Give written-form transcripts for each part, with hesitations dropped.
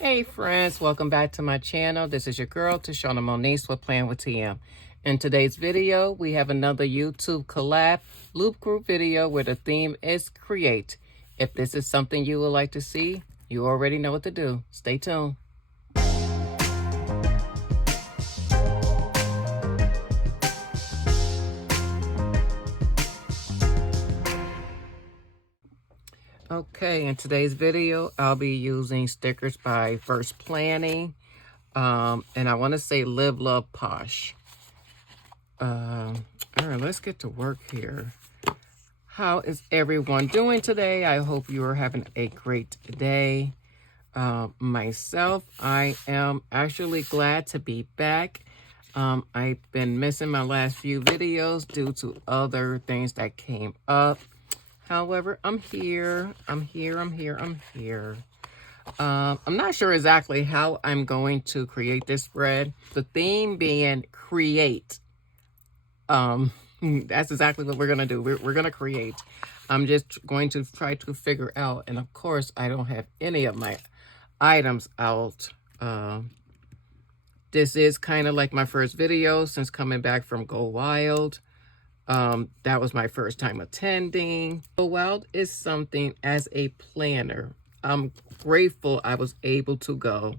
Hey friends, welcome back to my channel. This is your girl, Tashana Moniz with Playing with TM. In today's video, we have another YouTube collab loop group video where the theme is create. If this is something you would like to see, you already know what to do. Stay tuned. Okay, in today's video, I'll be using stickers by First Planning. And I want to say Live, Love, Posh. All right, let's get to work here. How is everyone doing today? I hope you are having a great day. Myself, I am actually glad to be back. I've been missing my last few videos due to other things that came up. However, I'm here. I'm not sure exactly how I'm going to create this spread. The theme being create. That's exactly what we're going to do. We're going to create. I'm just going to try to figure out. And of course, I don't have any of my items out. This is kind of like my first video since coming back from Go Wild. That was my first time attending. Go Wild is something as a planner. I'm grateful I was able to go.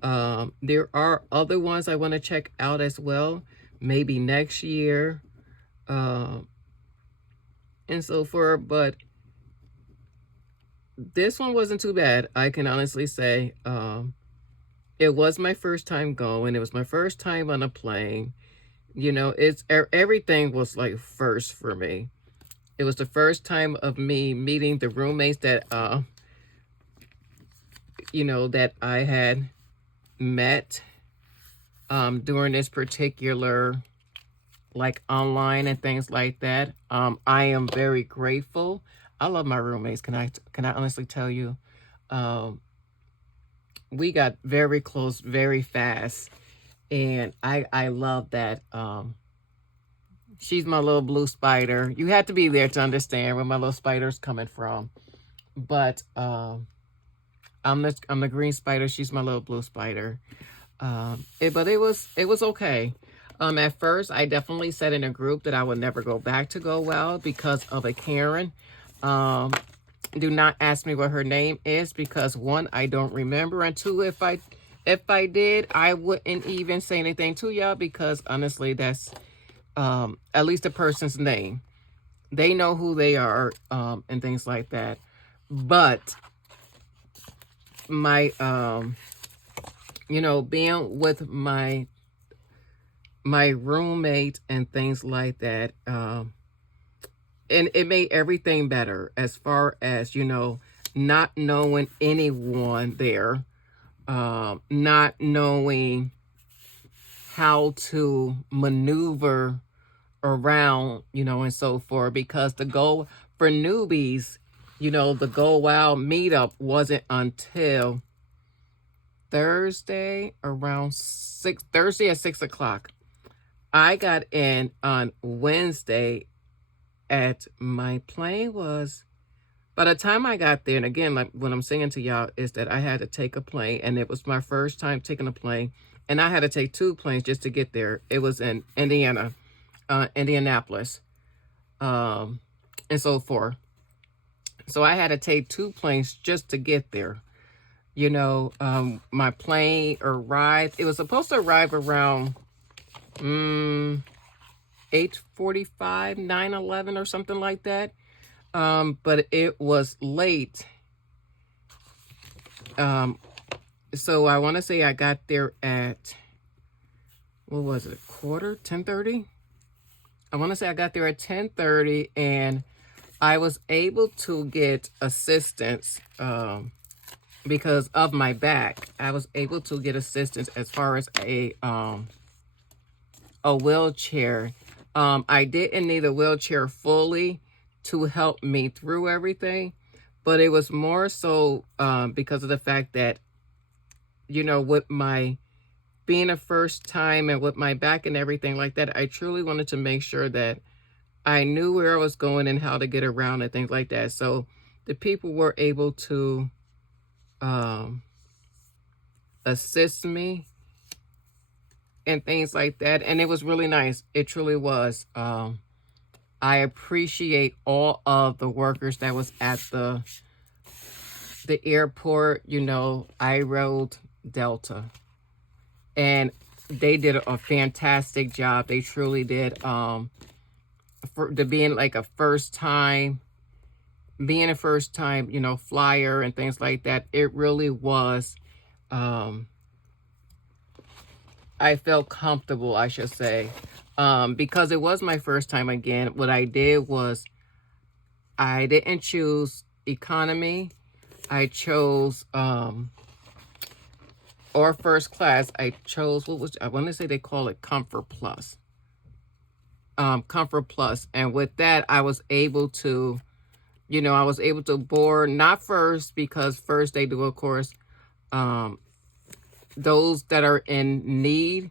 There are other ones I want to check out as well. Maybe next year. And so forth. But this one wasn't too bad. I can honestly say it was my first time going. It was my first time on a plane. You know, everything was like first for me. It was the first time of me meeting the roommates that that I had met during this particular like online and things like that. I am very grateful. I love my roommates. Can I honestly tell you, we got very close very fast. And I love that. She's my little blue spider. You had to be there to understand where my little spider's coming from. But I'm the green spider. She's my little blue spider. But it was okay. At first, I definitely said in a group that I would never go back to Go Well because of a Karen. Do not ask me what her name is because one, I don't remember, and two, if I did, I wouldn't even say anything to y'all because honestly, that's at least a person's name. They know who they are and things like that. But my, being with my roommate and things like that, and it made everything better as far as, not knowing anyone there. Not knowing how to maneuver around, and so forth, because the goal for newbies, the Go Wild meetup wasn't until Thursday at 6 o'clock. I got in on Wednesday at my plane was. By the time I got there, and again, like what I'm saying to y'all is that I had to take a plane, and it was my first time taking a plane, and I had to take 2 planes just to get there. It was in Indianapolis, and so forth. So I had to take 2 planes just to get there. My plane arrived. It was supposed to arrive around 8:45, 9:11 or something like that. But it was late. So I want to say I got there at, what was it, 10:30? I want to say I got there at 10:30, and I was able to get assistance, because of my back. I was able to get assistance as far as a wheelchair. I didn't need a wheelchair fully to help me through everything, but it was more so because of the fact that, with my being a first time and with my back and everything like that, I truly wanted to make sure that I knew where I was going and how to get around and things like that. So the people were able to assist me and things like that. And it was really nice. It truly was. I appreciate all of the workers that was at the airport. You know, I rode Delta, and they did a fantastic job. They truly did. To being like a first time, you know, flyer and things like that, it really was. I felt comfortable, I should say, because it was my first time again. What I did was I didn't choose economy. I chose or first class. I chose, I want to say they call it Comfort Plus. Comfort Plus. And with that, I was able to, you know, I was able to board, not first, because first they do, of course, those that are in need,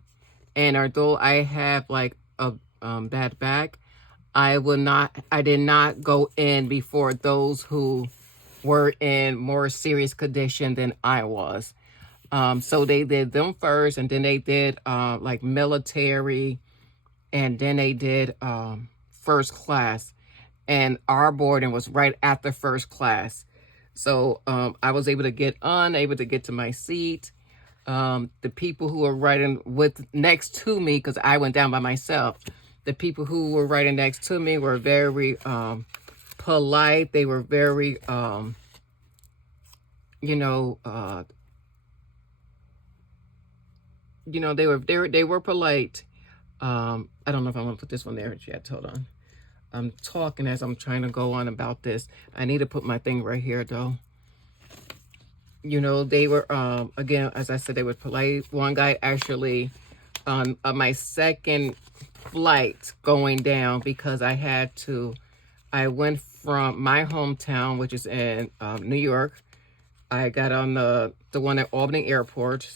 and although I have like a bad back, I did not go in before those who were in more serious condition than I was. So they did them first, and then they did like military, and then they did first class. And our boarding was right after first class. So I was able to get to my seat. The people who were riding next to me, because I went down by myself, the people who were riding next to me were very polite. They were very, you know, they were polite. I don't know if I want to put this one there yet. Hold on. I'm talking as I'm trying to go on about this. I need to put my thing right here, though. You know, they were, again, as I said, they were polite. One guy actually, on my second flight going down, because I went from my hometown, which is in New York. I got on the one at Albany Airport.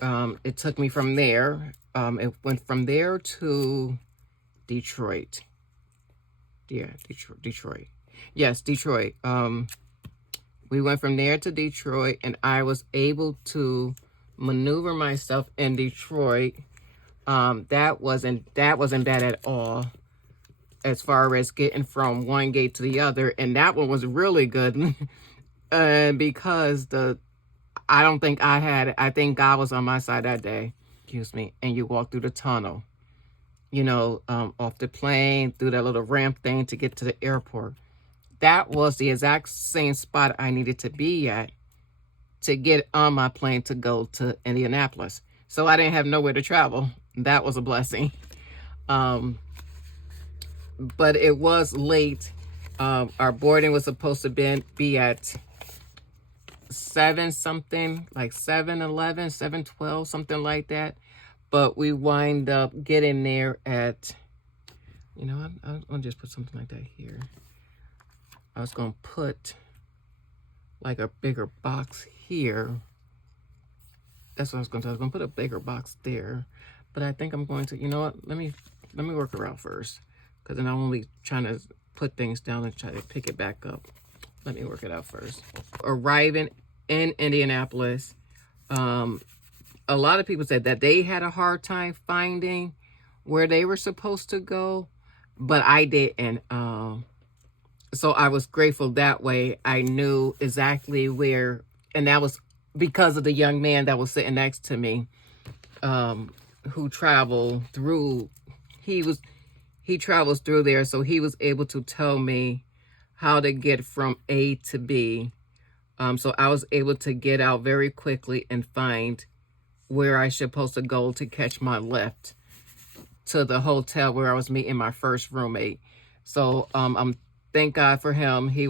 It took me from there. It went from there to Detroit. Yeah, Detroit. Yes, Detroit. We went from there to Detroit, and I was able to maneuver myself in Detroit. That wasn't bad at all, as far as getting from one gate to the other. And that one was really good, because I think God was on my side that day. Excuse me. And you walk through the tunnel, you know, off the plane, through that little ramp thing to get to the airport. That was the exact same spot I needed to be at to get on my plane to go to Indianapolis. So I didn't have nowhere to travel. That was a blessing. But it was late. Our boarding was supposed to be at 7 something, like 7:11, 7:12, something like that. But we wind up getting there at, you know, I'll just put something like that here. I was going to put like a bigger box here. That's what I was going to do. I was going to put a bigger box there. But I think I'm going to, you know what? Let me work around first. Because then I'm only trying to put things down and try to pick it back up. Let me work it out first. Arriving in Indianapolis, a lot of people said that they had a hard time finding where they were supposed to go. But I didn't. So I was grateful that way. I knew exactly where, and that was because of the young man that was sitting next to me, who traveled through, he travels through there. So he was able to tell me how to get from A to B. So I was able to get out very quickly and find where I should supposed to go to catch my lift to the hotel where I was meeting my first roommate. So, thank God for him. He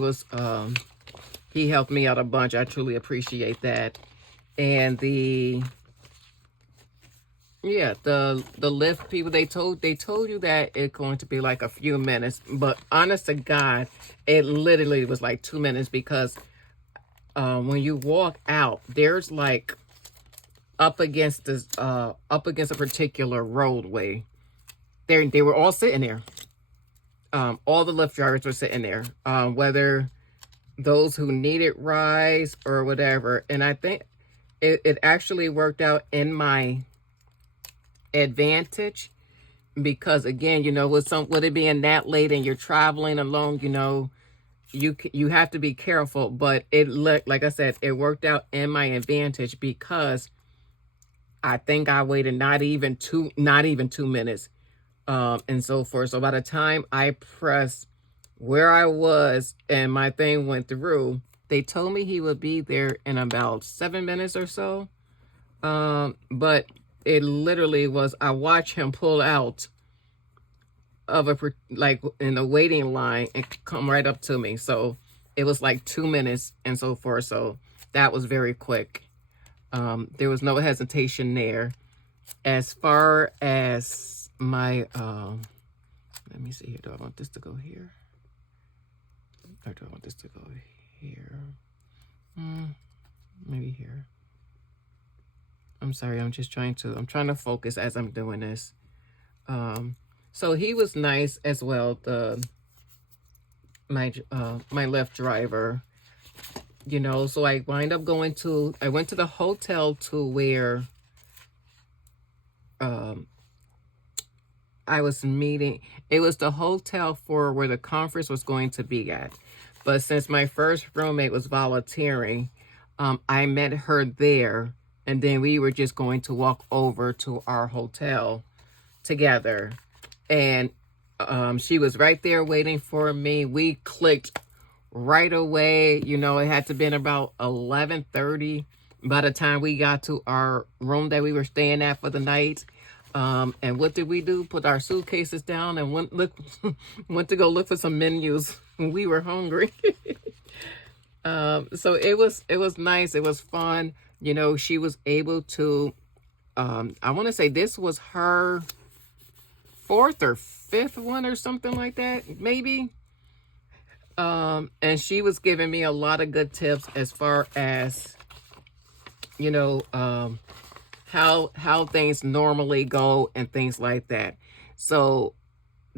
helped me out a bunch. I truly appreciate that. And the Lyft people, they told you that it's going to be like a few minutes, but honest to God, it literally was like 2 minutes, because when you walk out, there's like up against a particular roadway. They were all sitting there. All the Lyft drivers were sitting there, whether those who needed rides or whatever. And I think it actually worked out in my advantage, because again, you know, with it being that late and you're traveling alone, you know, you have to be careful. But it looked, like I said, it worked out in my advantage, because I think I waited not even 2 minutes, and so forth. So by the time I pressed where I was and my thing went through, they told me he would be there in about 7 minutes or so. But it literally was, I watched him pull out of like in the waiting line and come right up to me. So it was like 2 minutes and so forth. So that was very quick. There was no hesitation there. As far as my, let me see here. Do I want this to go here? Or do I want this to go here? Maybe here. I'm sorry. I'm trying to focus as I'm doing this. So he was nice as well. My Lyft driver, you know, so I went to the hotel to where, I was meeting. It was the hotel for where the conference was going to be at. But since my first roommate was volunteering, I met her there, and then we were just going to walk over to our hotel together. And she was right there waiting for me. We clicked right away. You know, it had to been about 11:30 by the time we got to our room that we were staying at for the night. And what did we do? Put our suitcases down and went to go look for some menus. We were hungry. So it was nice. It was fun. You know, she was able to, I want to say this was her fourth or fifth one or something like that, maybe. And she was giving me a lot of good tips as far as, you know, how things normally go and things like that. So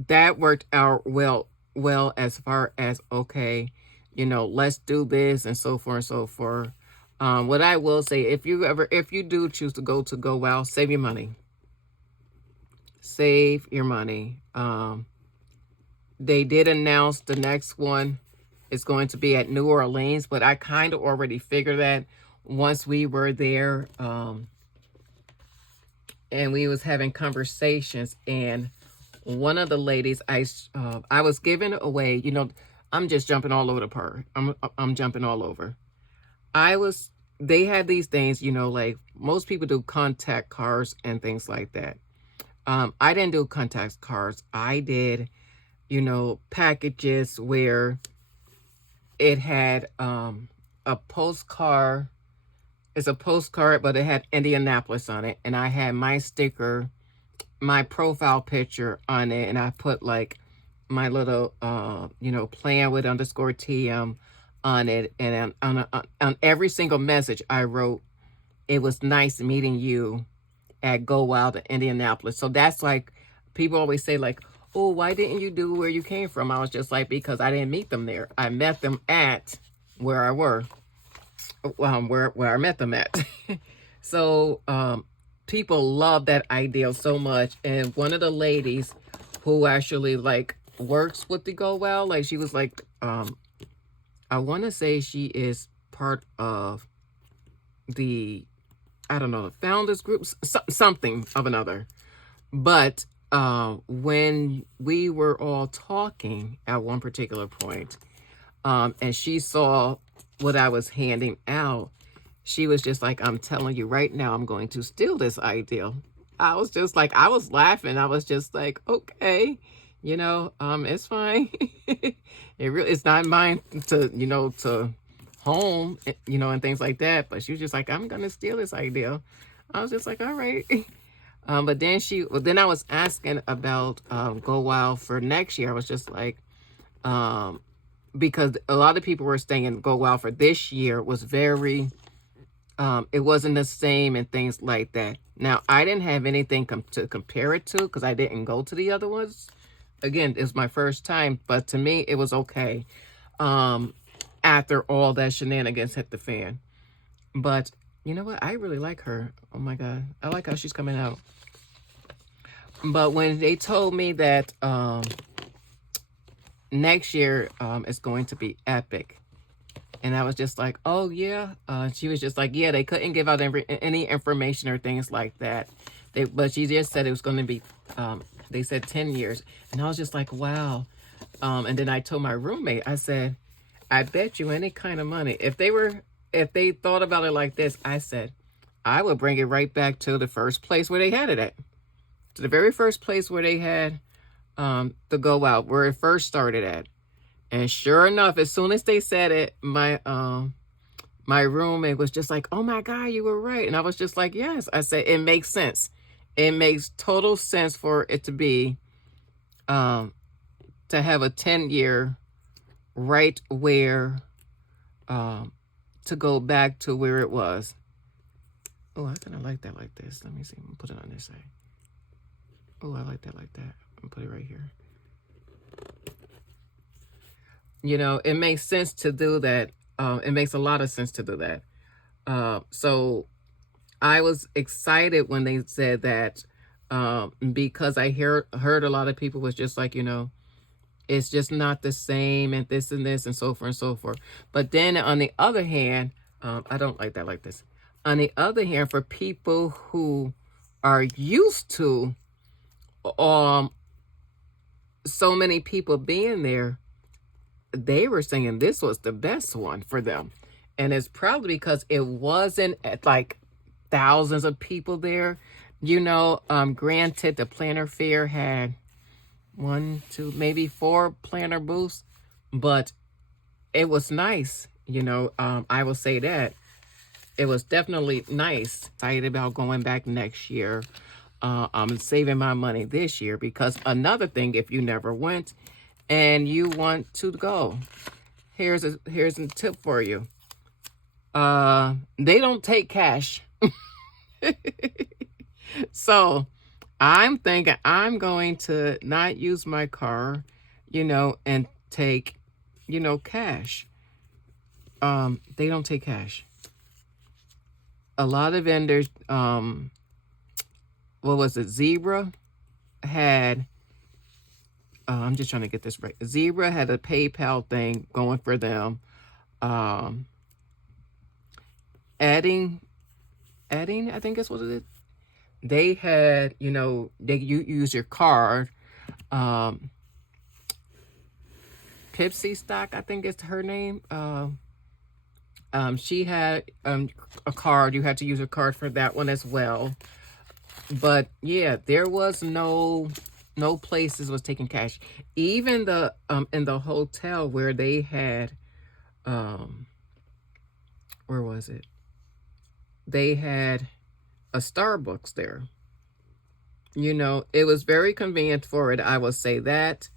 that worked out well as far as, okay, you know, let's do this and so forth and so forth. What I will say, if you do choose to go Wow, save your money. Save your money. They did announce the next one is going to be at New Orleans, but I kind of already figured that once we were there, and we was having conversations, and one of the ladies, I was giving away, you know, I'm just jumping all over the park. I'm jumping all over. They had these things, you know, like most people do contact cards and things like that. I didn't do contact cards. I did, you know, packages where it had a postcard. It's a postcard, but it had Indianapolis on it. And I had my sticker, my profile picture on it. And I put like my little, you know, playing with _TM on it. And on every single message I wrote, it was nice meeting you at Go Wild in Indianapolis. So that's like, people always say like, oh, why didn't you do where you came from? I was just like, because I didn't meet them there. I met them at where I were. Where I met them at. So people love that idea so much. And one of the ladies who actually like works with the Go Well, like she was like, I want to say she is part of the, I don't know, the founders group, something of another. But when we were all talking at one particular point, and she saw what I was handing out, she was just like, I'm telling you right now, I'm going to steal this idea. I was just like, I was laughing. I was just like, okay, you know, it's fine. It's not mine to, you know, to home, you know, and things like that. But she was just like, I'm going to steal this idea. I was just like, all right. But then I was asking about Go Wild for next year. I was just like, because a lot of people were saying Go Wild for this year was very, it wasn't the same and things like that. Now, I didn't have anything to compare it to because I didn't go to the other ones. Again, it's my first time, but to me, it was okay. After all that shenanigans hit the fan. But You know what? I really like her. Oh my God. I like how she's coming out. But when they told me that next year is going to be epic, and I was just like, oh yeah. She was just like, yeah, they couldn't give out any information or things like that. But she just said it was going to be, they said 10 years. And I was just like, wow. And then I told my roommate, I said, I bet you any kind of money, if they thought about it like this, I said, I would bring it right back to the first place where they had it at. To the very first place where they had to go out, where it first started at. And sure enough, as soon as they said it, my roommate was just like, oh my God, you were right. And I was just like, yes. I said, it makes sense. It makes total sense for it to be, to have a 10-year right where, to go back to where it was. Oh, I kind of like that like this. Let me see. I'm gonna put it on this side. Oh, I like that like that. I'm gonna put it right here. You know, it makes sense to do that. It makes a lot of sense to do that. So I was excited when they said that, because I heard a lot of people was just like, you know, it's just not the same and this and so forth and so forth. But then on the other hand, I don't like that like this. On the other hand, for people who are used to so many people being there, they were saying this was the best one for them. And it's probably because it wasn't at like thousands of people there. You know, granted, the planner fair had 1, 2, maybe 4 planner booths, but it was nice. You know, I will say that it was definitely nice. Excited about going back next year. I'm saving my money this year because another thing, if you never went and you want to go, here's a tip for you. They don't take cash. So I'm thinking I'm going to not use my car, you know, and take, you know, cash. They don't take cash. A lot of vendors, what was it? Zebra had, I'm just trying to get this right. Zebra had a PayPal thing going for them. Adding, I think that's what it is. They had, you know, you use your card. Pipsy Stock, I think is her name. She had a card. You had to use a card for that one as well. But yeah, there was no places was taking cash. Even the in the hotel where they had, where was it? They had a Starbucks there. You know, it was very convenient for it. I will say that.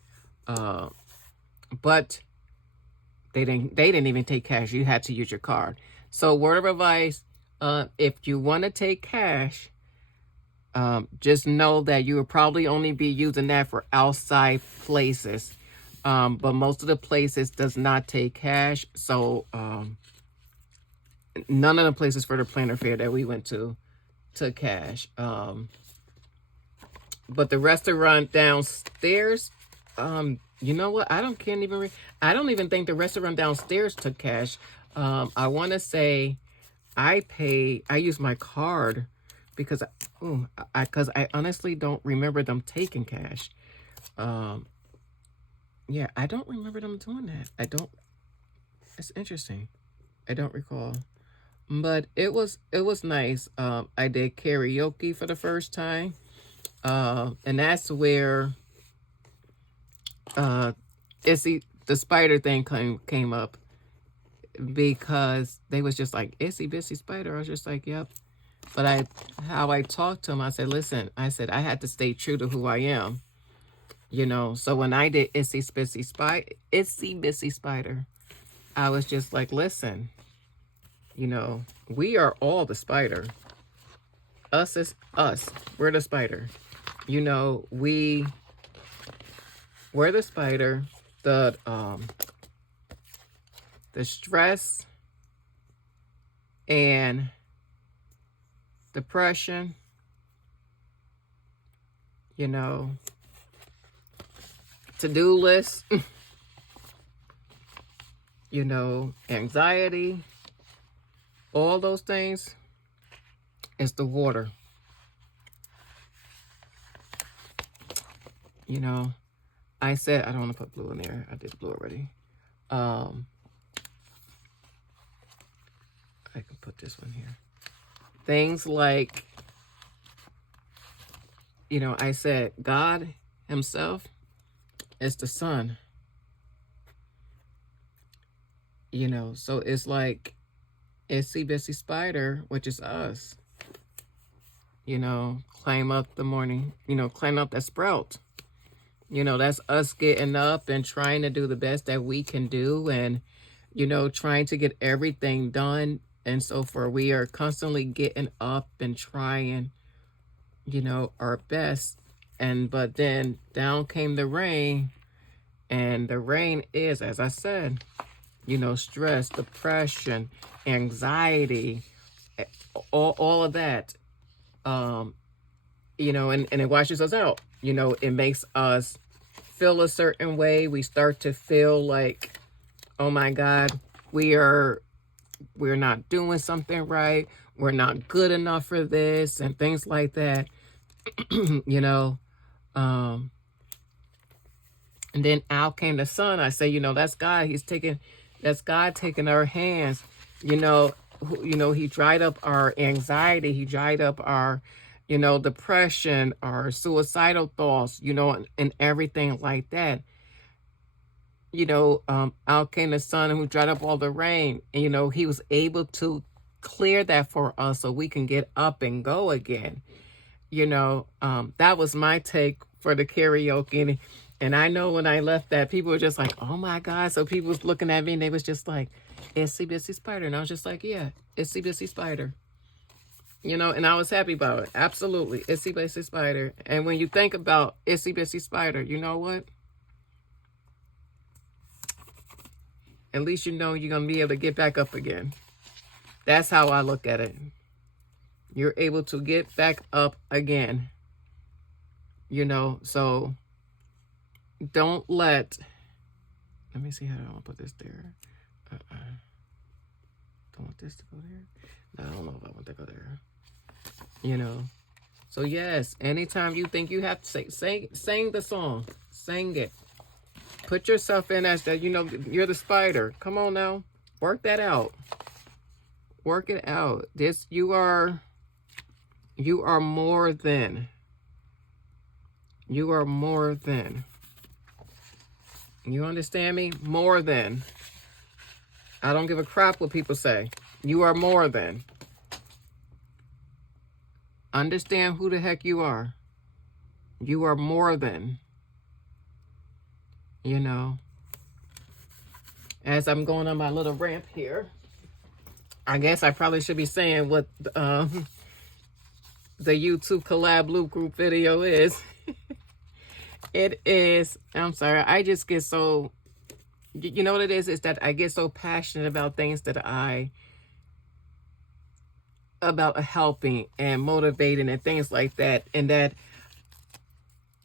But they didn't even take cash. You had to use your card. So word of advice, if you want to take cash, just know that you will probably only be using that for outside places. But most of the places does not take cash. So none of the places for the planner fair that we went to took cash. But the restaurant downstairs, you know what? I don't even think the restaurant downstairs took cash. I want to say I used my card because I honestly don't remember them taking cash. Yeah, I don't remember them doing that. It's interesting. I don't recall. But it was nice. I did karaoke for the first time. And that's where Issy, the spider thing came up, because they was just like, Issy Bissy Spider. I was just like, yep. But how I talked to him, I said, listen, I said, I had to stay true to who I am, you know. So when I did Issy Bissy Spider, I was just like, listen, you know, we are all the spider. Us is us. We're the spider. You know, we're the spider. The stress and depression, you know, to-do lists, you know, anxiety, all those things is the water. You know, I said, I don't want to put blue in there. I did blue already. I can put this one here. Things like, you know, I said God himself is the sun. You know, so it's like Itsy Bitsy Spider, which is us. You know, climb up the morning, you know, climb up that sprout. You know, that's us getting up and trying to do the best that we can do and, you know, trying to get everything done. And so forth. We are constantly getting up and trying, you know, our best. But then down came the rain. And the rain is, as I said, you know, stress, depression, anxiety, all of that. You know, and it washes us out. You know, it makes us feel a certain way. We start to feel like, oh my God, we're not doing something right. We're not good enough for this and things like that. You know, and then out came the sun. I say, you know, that's God. That's God taking our hands. You know, he dried up our anxiety. He dried up our, you know, depression, our suicidal thoughts, you know, and everything like that. You know, out came the sun who dried up all the rain. And, you know, he was able to clear that for us so we can get up and go again. You know, that was my take for the karaoke. And I know when I left that, people were just like, oh my God. So people was looking at me and they was just like, Itsy Bitsy Spider. And I was just like, yeah, Itsy Bitsy Spider. You know, and I was happy about it. Absolutely. Itsy Bitsy Spider. And when you think about Itsy Bitsy Spider, you know what? At least you know you're going to be able to get back up again. That's how I look at it. You're able to get back up again. You know, so don't let me see how I want to put this there. Don't want this to go there. No, I don't know if I want to go there. You know, so yes, anytime you think you have to sing the song, sing it. Put yourself in as that, you know, you're the spider. Come on now, work that out. Work it out. You are more than. You are more than. You understand me? More than. I don't give a crap what people say. You are more than. Understand who the heck you are. You are more than. You know. As I'm going on my little ramp here, I guess I probably should be saying what the YouTube collab loop group video is. It is, I'm sorry, I just get so, you know what it is that I get so passionate about things about helping and motivating and things like that. And that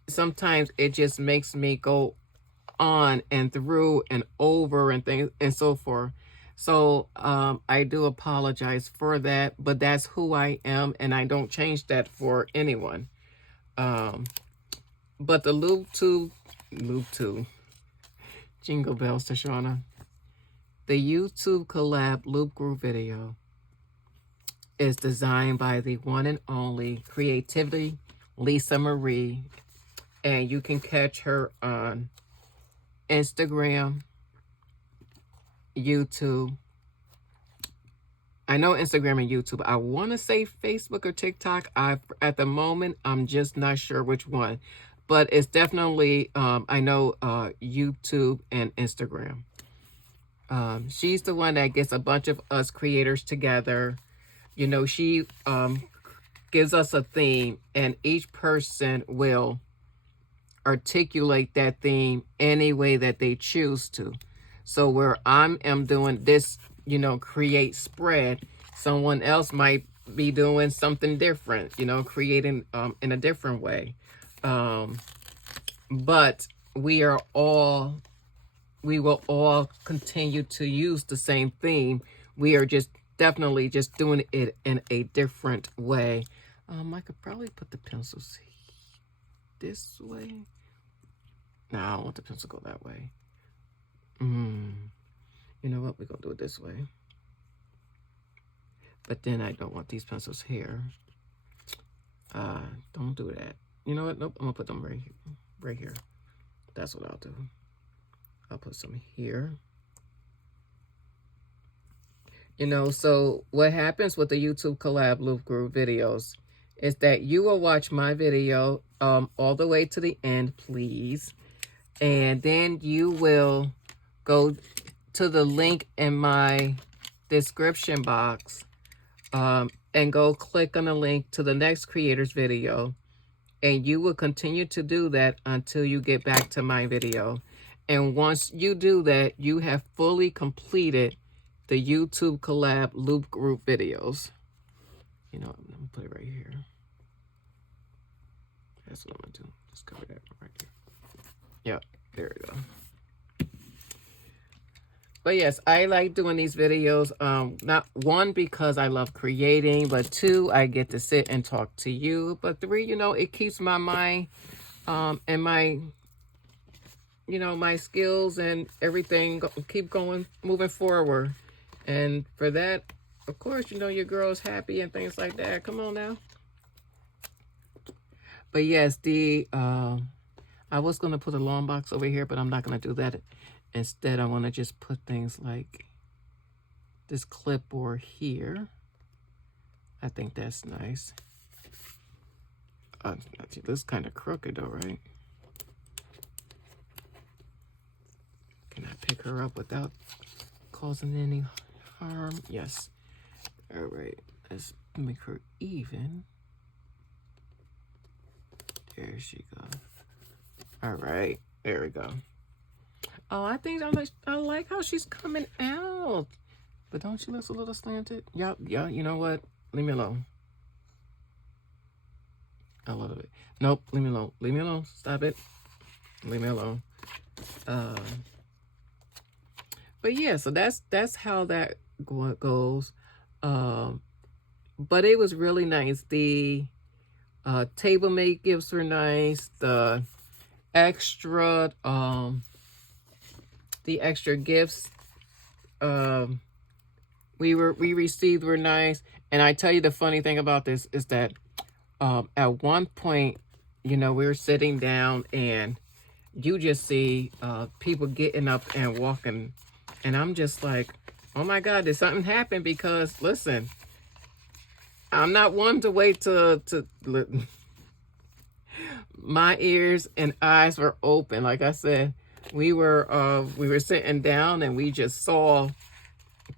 sometimes it just makes me go on and through and over and things and so forth. So I do apologize for that, but that's who I am, and I don't change that for anyone. But the loop two, jingle bells, Tashana. The YouTube collab loop group video is designed by the one and only Creativity Lisa Marie, and you can catch her on Instagram, YouTube. I know Instagram and YouTube. I want to say Facebook or TikTok. At the moment, I'm just not sure which one. But it's definitely, I know, YouTube and Instagram. She's the one that gets a bunch of us creators together. You know, she gives us a theme, and each person will articulate that theme any way that they choose to. So where I am doing this, you know, create spread, someone else might be doing something different, you know, creating in a different way. But we will all continue to use the same theme. We are just definitely just doing it in a different way. I could probably put the pencils this way. No, I don't want the pencil to go that way. You know what? We're going to do it this way. But then I don't want these pencils here. Don't do that. You know what? Nope. I'm going to put them right here. That's what I'll do. I'll put some here. You know, so what happens with the YouTube collab loop group videos is that you will watch my video all the way to the end, please. And then you will go to the link in my description box and go click on the link to the next creator's video. And you will continue to do that until you get back to my video. And once you do that, you have fully completed the YouTube collab loop group videos. You know, I'm gonna put it right here. That's what I'm gonna do. Just cover that right here. Yep, there we go. But yes, I like doing these videos. Not one, because I love creating, but two, I get to sit and talk to you. But three, you know, it keeps my mind and my, you know, my skills and everything keep going, moving forward. And for that, of course, you know, your girl's happy and things like that. Come on now. But yes, I was going to put a long box over here, but I'm not going to do that. Instead, I want to just put things like this clipboard here. I think that's nice. This is kind of crooked though, right? Can I pick her up without causing any harm? Yes. All right. Let's make her even. There she goes. All right. There we go. Oh, I think I like how she's coming out. But don't she look a little slanted? Yeah, you know what? Leave me alone. A little bit. Nope, leave me alone. Leave me alone. Stop it. Leave me alone. But yeah, so that's how that goes. But it was really nice. The table mate gifts were nice. The extra gifts we received were nice. And I tell you, the funny thing about this is that at one point, you know, we were sitting down and you just see people getting up and walking, and I'm just like, oh my God, did something happen? Because listen, I'm not one to wait to my ears and eyes were open. Like I said, we were sitting down and we just saw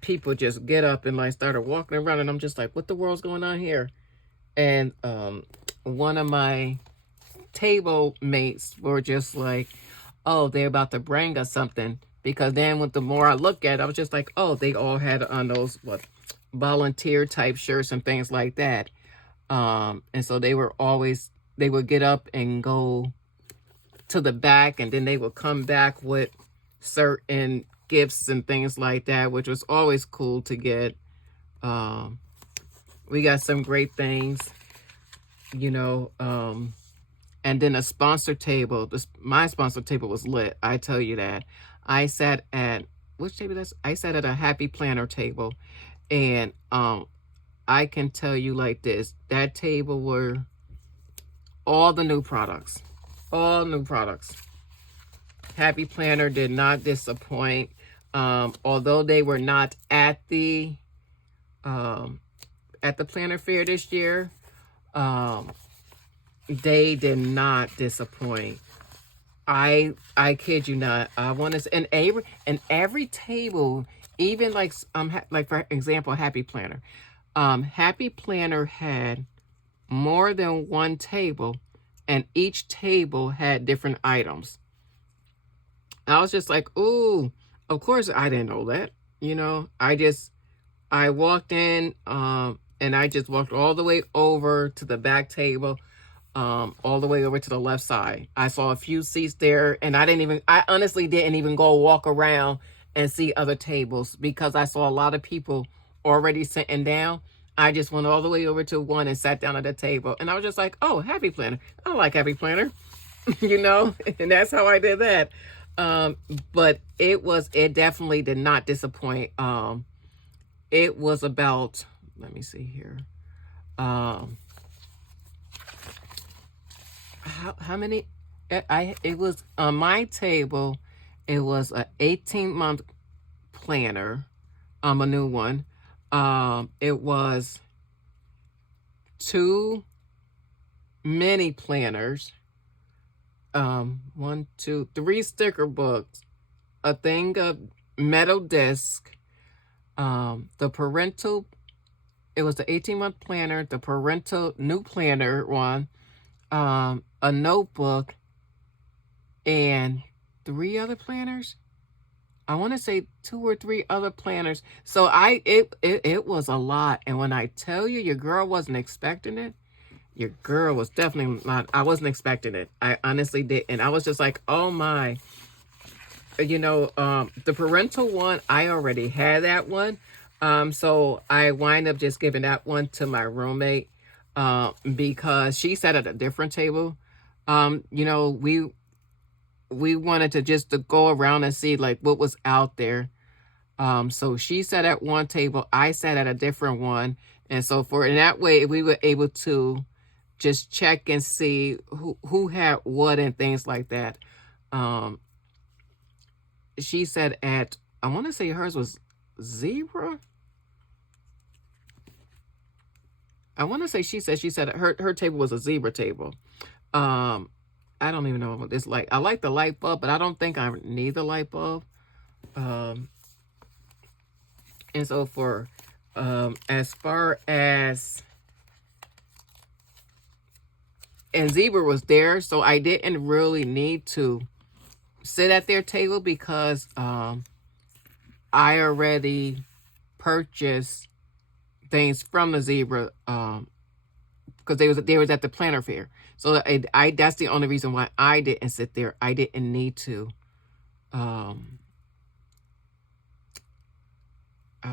people just get up and like started walking around, and I'm just like, what the world's going on here? And one of my table mates were just like, oh, they're about to bring us something. Because then with the more I look at it, I was just like, oh, they all had on those volunteer type shirts and things like that. And so they would get up and go to the back, and then they would come back with certain gifts and things like that, which was always cool to get. We got some great things, you know. And then a sponsor table. My sponsor table was lit. I tell you that. I sat at, which table that's? I sat at a Happy Planner table. And I can tell you like this. That table were all the new products. All new products. Happy Planner did not disappoint. Although they were not at the planner fair this year, they did not disappoint. I kid you not. I want to, and every table, even like for example, Happy Planner. Happy Planner had more than one table, and each table had different items. I was just like, ooh, of course I didn't know that. You know, I walked in, and and I just walked all the way over to the back table, all the way over to the left side. I saw a few seats there, and I honestly didn't even go walk around and see other tables because I saw a lot of people already sitting down. I just went all the way over to one and sat down at the table, and I was just like, oh, Happy Planner. I like Happy Planner, you know, and that's how I did that. But it definitely did not disappoint. It was about, let me see here. How many, it was on my table, it was a 18-month planner, a new one. It was 2 mini planners, 1, 2, 3 sticker books, a thing of metal disc, the parental, it was the 18-month planner, the parental new planner one, a notebook, and 3 other planners. I want to say 2 or 3 other planners. So it was a lot. And when I tell you, your girl wasn't expecting it, your girl was definitely not. I wasn't expecting it. I honestly did. And I was just like, oh my. You know, the parental one, I already had that one. So I wind up just giving that one to my roommate, because she sat at a different table. You know, we wanted to go around and see like what was out there. So she sat at one table, I sat at a different one, and so forth. And that way we were able to just check and see who had what and things like that. She said at, I want to say hers was zebra. I want to say she said her table was a zebra table. I don't even know what this light. I like the light bulb, but I don't think I need the light bulb. And so for as far as, and zebra was there, so I didn't really need to sit at their table because I already purchased things from the zebra, because they was at the planner fair. So that's the only reason why I didn't sit there. I didn't need to. I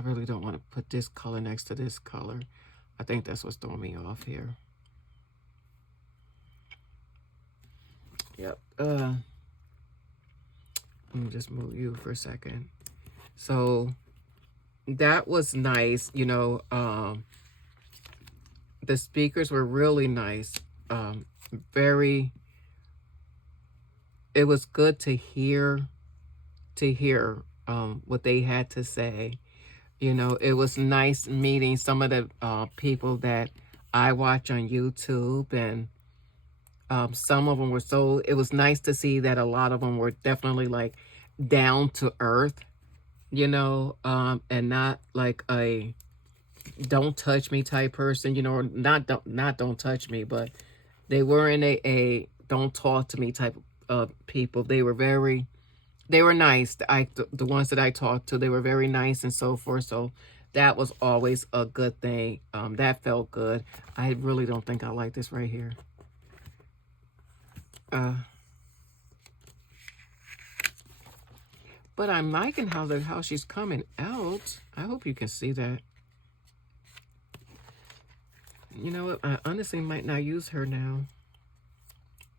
really don't want to put this color next to this color. I think that's what's throwing me off here. Yep. Let me just move you for a second. So that was nice. You know, the speakers were really nice. It was good to hear what they had to say. You know, it was nice meeting some of the people that I watch on YouTube, and some of them were it was nice to see that a lot of them were definitely like down to earth, you know, and not like a don't touch me type person, you know, or not don't touch me, but they weren't a don't talk to me type of people. They were nice. The ones that I talked to, they were very nice and so forth. So that was always a good thing. That felt good. I really don't think I like this right here. But I'm liking how she's coming out. I hope you can see that. You know what? I honestly might not use her now.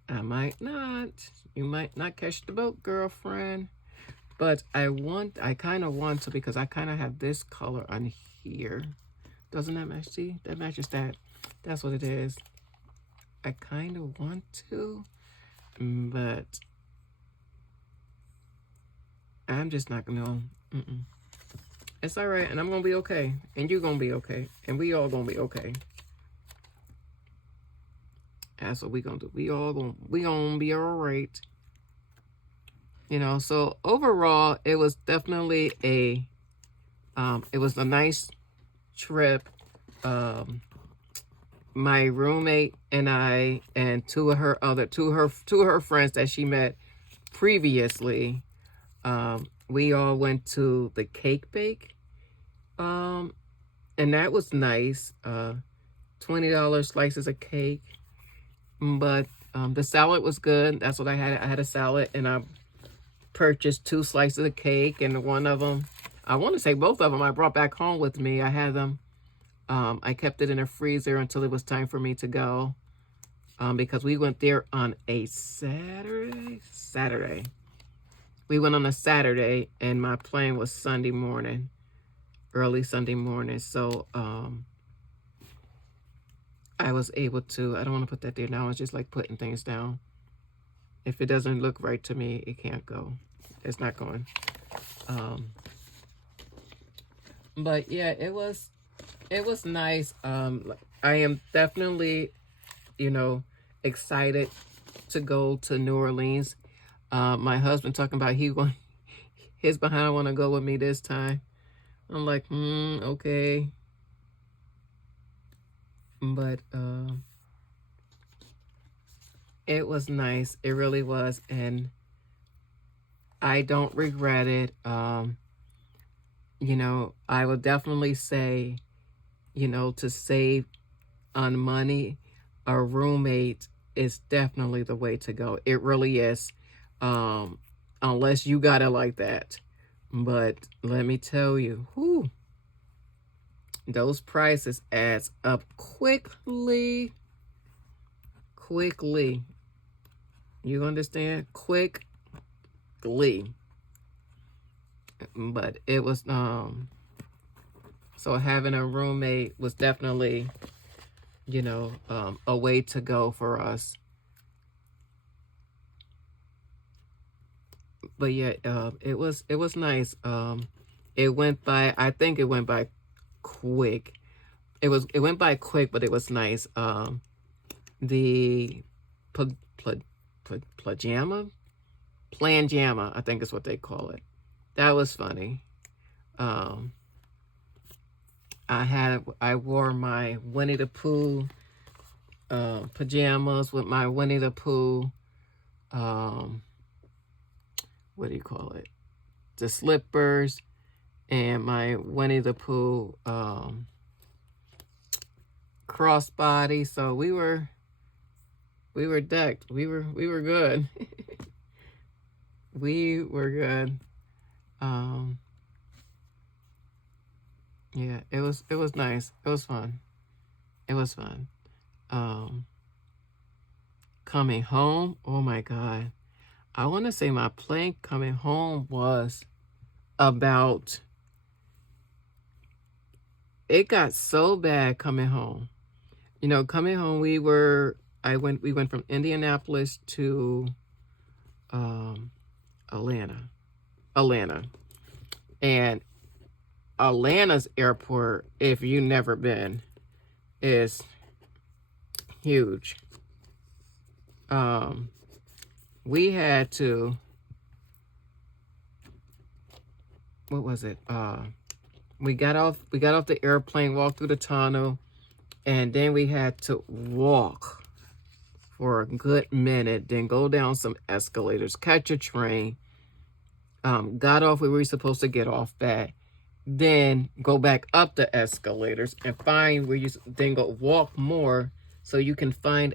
I might not. You might not catch the boat, girlfriend. But I kind of want to, because I kind of have this color on here. Doesn't that match? See? That matches that. That's what it is. I kind of want to, but I'm just not going to. It's all right, and I'm going to be okay. And you're going to be okay. And we all going to be okay. That's what we going to do. We going to be all right. You know, so overall, it was definitely it was a nice trip. My roommate and I, and two of her friends that she met previously, we all went to the cake bake and that was nice. $20 slices of cake. But the salad was good. That's what I had. I had a salad, and I purchased 2 slices of cake, and one of them, I want to say both of them, I brought back home with me. I had them. I kept it in a freezer until it was time for me to go, because we went there on a Saturday. We went on a Saturday, and my plane was Sunday morning, early Sunday morning. So I was able to, I don't want to put that there now. It's just like putting things down. If it doesn't look right to me, it can't go. It's not going. But yeah, it was nice. I am definitely, excited to go to New Orleans. My husband talking about his behind want to go with me this time. I'm like, okay. But it was nice. It really was. And I don't regret it. I will definitely say, to save on money, a roommate is definitely the way to go. It really is. Unless you got it like that. But let me tell you, those prices adds up quickly. You understand? Quickly. But it was, so having a roommate was definitely, a way to go for us. But yeah, it was nice. It went by, I think it went by quick. It went by quick, but it was nice. The Planjama, I think is what they call it. That was funny. I wore my Winnie the Pooh pajamas with my Winnie the Pooh, what do you call it? The slippers, and my Winnie the Pooh crossbody. So we were decked. We were good. We were good. Yeah, it was nice. It was fun. Coming home, oh my God. I want to say my plane coming home was about, it got so bad coming home. Coming home, we went from Indianapolis to Atlanta. And Atlanta's airport, if you've never been, is huge. We had to, what was it? We got off the airplane, walked through the tunnel, and then we had to walk for a good minute, then go down some escalators, catch a train, got off where we were supposed to get off at, then go back up the escalators and find where then go walk more so you can find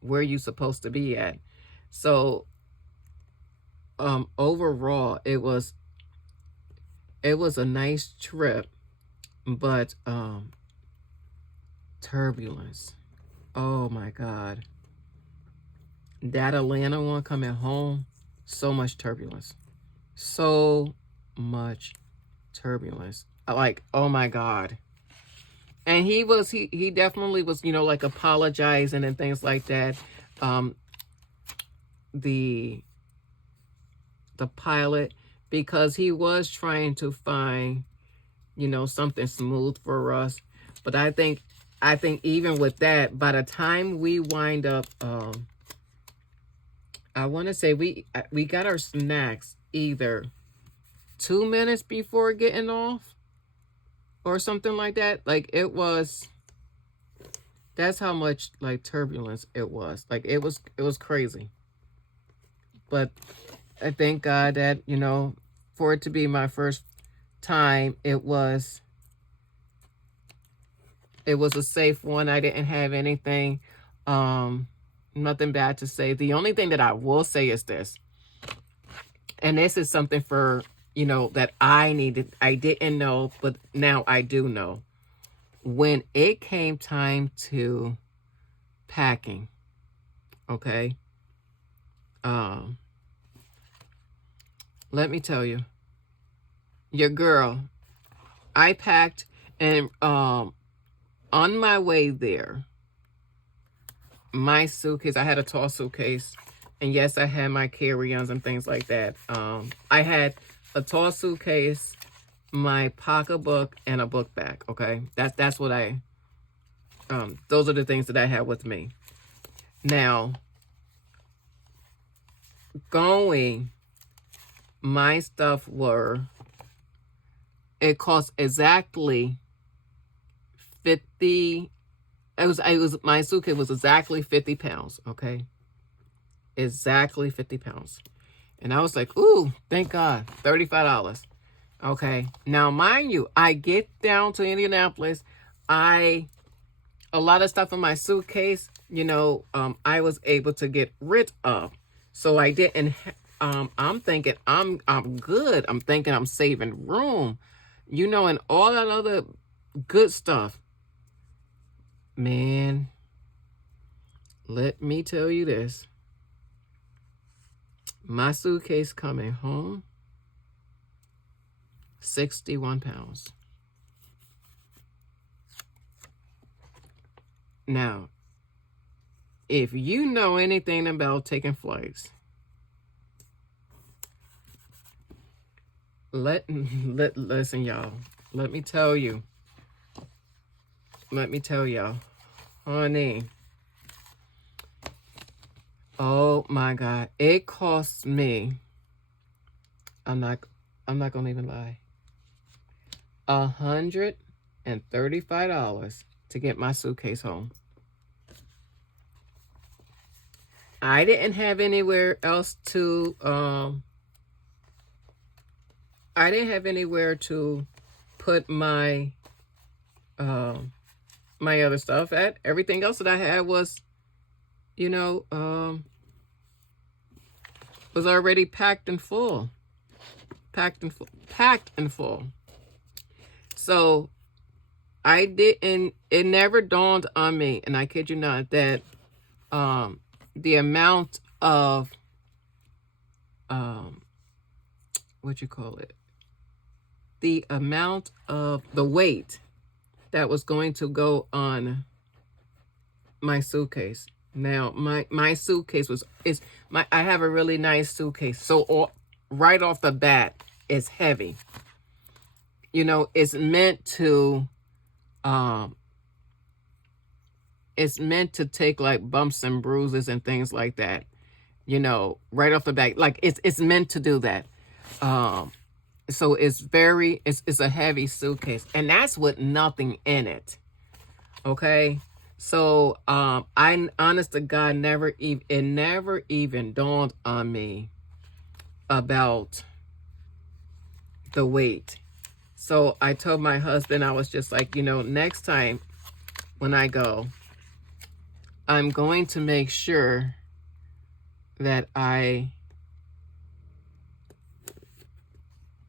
where you're supposed to be at. So overall, it was a nice trip, but turbulence. Oh my God. That Atlanta one coming home, so much turbulence. So much turbulence. Like, oh my God. And he definitely was, like apologizing and things like that. The pilot, because he was trying to find, something smooth for us. But I think even with that, by the time we wind up, I want to say we got our snacks either 2 minutes before getting off or something like that. Like, it was, that's how much like turbulence it was. Like, it was crazy. But I thank God that, for it to be my first time, it was It was a safe one. I didn't have anything, nothing bad to say. The only thing that I will say is this, and this is something for, that I didn't know, but now I do know. When it came time to packing, okay, let me tell you, your girl, I packed, and on my way there, my suitcase, I had a tall suitcase, and yes, I had my carry-ons and things like that. I had a tall suitcase, my pocketbook, and a book bag. Okay, that's what those are the things that I had with me. Now, my stuff it cost exactly 50. My suitcase was exactly 50 pounds. Okay, exactly 50 pounds, and I was like, ooh, thank God, $35. Okay, now mind you, I get down to Indianapolis, a lot of stuff in my suitcase, I was able to get rid of, so I didn't. I'm thinking I'm good. I'm thinking I'm saving room, and all that other good stuff. Man, let me tell you this. My suitcase coming home, 61 pounds. Now, if you know anything about taking flights, listen, y'all. Let me tell y'all, honey. Oh my God, it cost me. I'm not gonna even lie. $135 to get my suitcase home. I didn't have anywhere else to. I didn't have anywhere to put my my other stuff at. Everything else that I had was, was already packed and full. Packed and full. So it never dawned on me, and I kid you not, that the amount of the amount of the weight that was going to go on my suitcase. Now, my suitcase I have a really nice suitcase. So right off the bat, it's heavy. It's meant to take like bumps and bruises and things like that. Right off the bat, like it's meant to do that. So it's a heavy suitcase, and that's with nothing in it. Okay. So, I, honest to God, it never even dawned on me about the weight. So I told my husband, I was just like, next time when I go, I'm going to make sure that I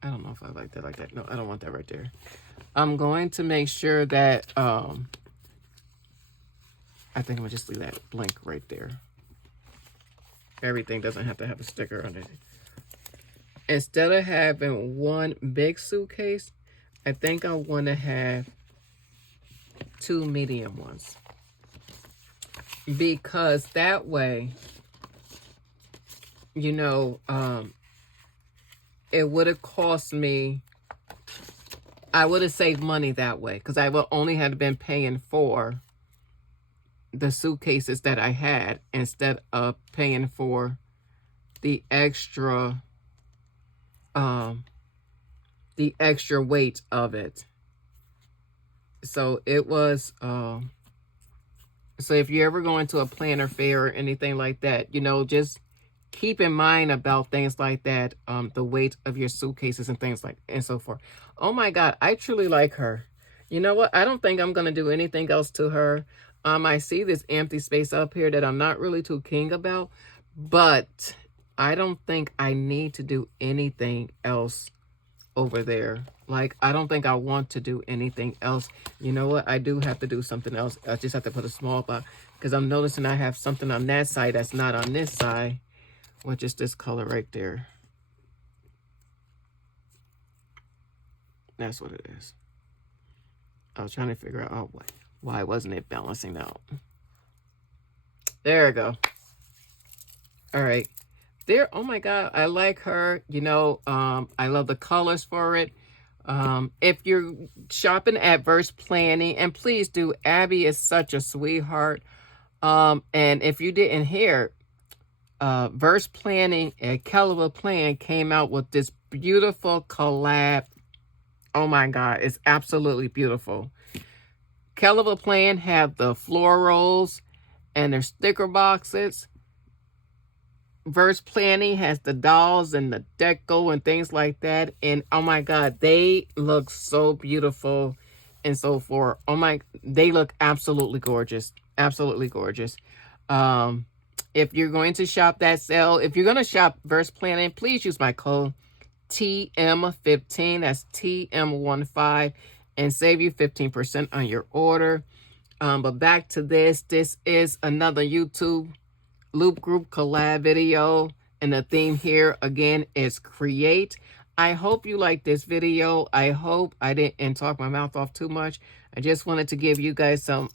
don't know if I like that. No, I don't want that right there. I'm going to make sure that, I think I'm gonna just leave that blank right there. Everything doesn't have to have a sticker on it. Instead of having one big suitcase, I think I want to have 2 medium ones. Because that way, it would have cost me, I would have saved money that way, because I would only have been paying for the suitcases that I had instead of paying for the extra weight of it. So it was so if you're ever going to a planner fair or anything like that, just keep in mind about things like that, the weight of your suitcases and things and so forth. Oh my God, I truly like her. You know what? I don't think I'm going to do anything else to her. I see this empty space up here that I'm not really too keen about, but I don't think I need to do anything else over there. Like, I don't think I want to do anything else. You know what? I do have to do something else. I just have to put a small box because I'm noticing I have something on that side that's not on this side, which is this color right there. That's what it is. I was trying to figure out why wasn't it balancing out. There we go. All right. There. Oh my God. I like her. You know, I love the colors for it. If you're shopping at Verse Planning, and please do, Abby is such a sweetheart. And if you didn't hear, Verse Planning and Kellogg Plan came out with this beautiful collab. Oh my God, it's absolutely beautiful. Kellogg Plan have the florals and their sticker boxes. Verse Planning has the dolls and the deco and things like that. And oh my God, they look so beautiful and so forth. Oh my, they look absolutely gorgeous. Absolutely gorgeous. If you're going to shop that sale, if you're going to shop Verse Planning, please use my code TM15. That's TM15 and save you 15% on your order. But back to this. This is another YouTube Loop Group collab video, and the theme here again is create. I hope you like this video. I hope I didn't talk my mouth off too much. I just wanted to give you guys some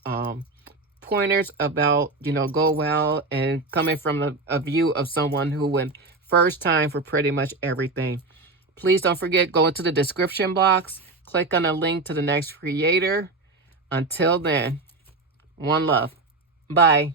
pointers about, you know, go well, and coming from a view of someone who went first time for pretty much everything. Please don't forget, go into the description box, click on a link to the next creator. Until then, one love. Bye.